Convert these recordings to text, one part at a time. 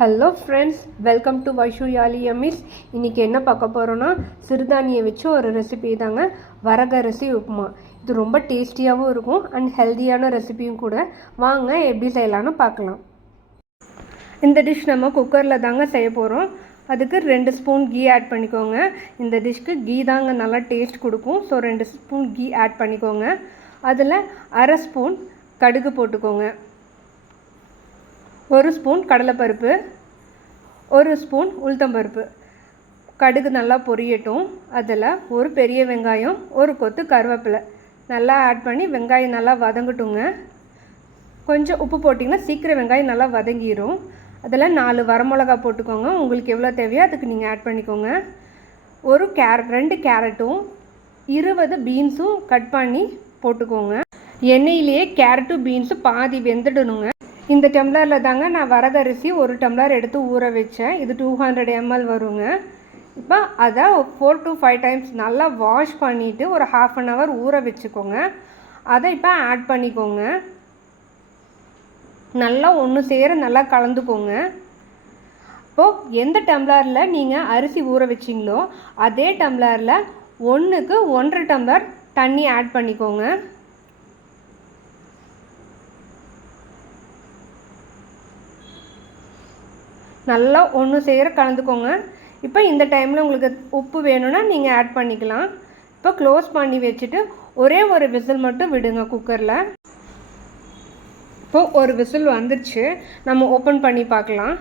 Hello friends welcome to Vaishu யாலி அமிஸ் இன்றைக்கி என்ன பார்க்க போகிறோன்னா சிறுதானியை வச்சு ஒரு ரெசிபி தாங்க. வரகரிசி உப்புமா. இது ரொம்ப டேஸ்டியாகவும் இருக்கும் அண்ட் ஹெல்த்தியான ரெசிபியும் கூட. வாங்க எப்படி செய்யலான்னு பார்க்கலாம். இந்த டிஷ் நம்ம குக்கரில் தாங்க செய்ய போகிறோம் அதுக்கு ரெண்டு ஸ்பூன் கீ ஆட் பண்ணிக்கோங்க. இந்த டிஷ்க்கு கீ தாங்க நல்லா டேஸ்ட் கொடுக்கும். ஸோ ரெண்டு ஸ்பூன் கீ ஆட் பண்ணிக்கோங்க. அதில் அரை ஸ்பூன் கடுகு போட்டுக்கோங்க. ஒரு ஸ்பூன் கடலைப்பருப்பு ஒரு ஸ்பூன் உளுத்தம்பருப்பு. கடுகு நல்லா பொரியட்டும். அதில் ஒரு பெரிய வெங்காயம் ஒரு கொத்து கருவேப்பிலை. நல்லா ஆட் பண்ணி வெங்காயம் நல்லா வதங்கட்டுங்க. கொஞ்சம் உப்பு போட்டிங்கன்னா சீக்கிரம் வெங்காயம் நல்லா வதங்கிடும் அதில் நாலு வரமிளகா போட்டுக்கோங்க. உங்களுக்கு எவ்வளோ தேவையோ அதுக்கு நீங்கள் ஆட் பண்ணிக்கோங்க. ஒரு கேரட் ரெண்டு கேரட்டும் இருபது பீன்ஸும் கட் பண்ணி போட்டுக்கோங்க. எண்ணெயிலேயே கேரட்டும் பீன்ஸும் பாதி வெந்துடணுங்க. இந்த டம்ளரில் தாங்க நான் வரகரிசி ஒரு டம்ளர் எடுத்து ஊற வச்சேன். இது டூ ஹண்ட்ரட் எம்எல் வருங்க. இப்போ அதை ஃபோர் டு ஃபைவ் டைம்ஸ் நல்லா வாஷ் பண்ணிவிட்டு ஒரு ஹாஃப் அன் ஹவர் ஊற வச்சுக்கோங்க. அதை இப்போ ஆட் பண்ணிக்கோங்க. நல்லா ஒன்று சேர நல்லா கலந்துக்கோங்க. இப்போது எந்த டம்ளரில் நீங்கள் அரிசி ஊற வச்சிங்களோ அதே டம்ளரில் ஒன்றுக்கு ஒன்றரை டம்ளர் தண்ணி ஆட் பண்ணிக்கோங்க. நல்லா ஒன்று சேர கலந்துக்கோங்க. இப்போ இந்த டைமில் உங்களுக்கு உப்பு வேணும்னா நீங்கள் ஆட் பண்ணிக்கலாம். இப்போ க்ளோஸ் பண்ணி வச்சுட்டு ஒரே ஒரு விசில் மட்டும் விடுங்க குக்கரில் இப்போ ஒரு விசில் வந்துருச்சு. நம்ம ஓப்பன் பண்ணி பார்க்கலாம்.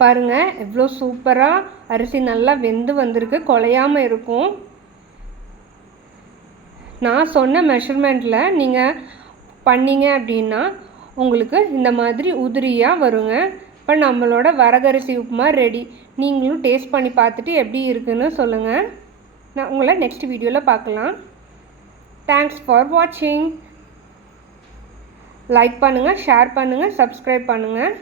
பாருங்கள் எவ்வளோ சூப்பராக அரிசி நல்லா வெந்து வந்திருக்கு குலையாமல் இருக்கும். நான் சொன்ன மெஷர்மெண்ட்டில் நீங்கள் பண்ணீங்க அப்படின்னா உங்களுக்கு இந்த மாதிரி உதிரியாக வருங்க. இப்போ நம்மளோட வரகரிசி உப்புமா ரெடி நீங்களும் டேஸ்ட் பண்ணி பார்த்துட்டு எப்படி இருக்குன்னு சொல்லுங்கள் நான் உங்களை நெக்ஸ்ட் வீடியோவில் பார்க்கலாம். தேங்க்ஸ் ஃபார் வாட்சிங் லைக் பண்ணுங்கள் ஷேர் பண்ணுங்கள் சப்ஸ்கிரைப் பண்ணுங்கள்